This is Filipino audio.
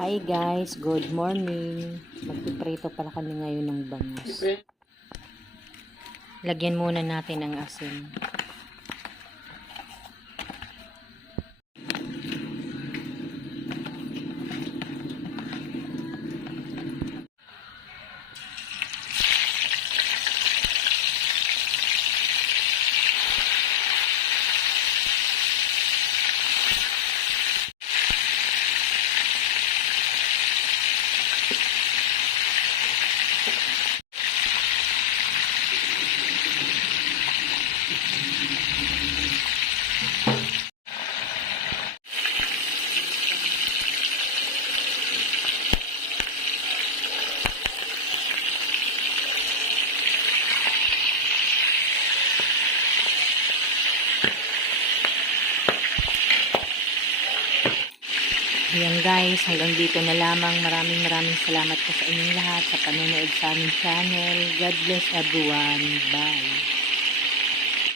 Hi guys, good morning. Magpiprito pala kami ngayon ng bangus. Lagyan muna natin ng asin. Ayan guys, hanggang dito na lamang. Maraming salamat po sa inyong lahat sa panonood sa aming channel. God bless everyone. Bye.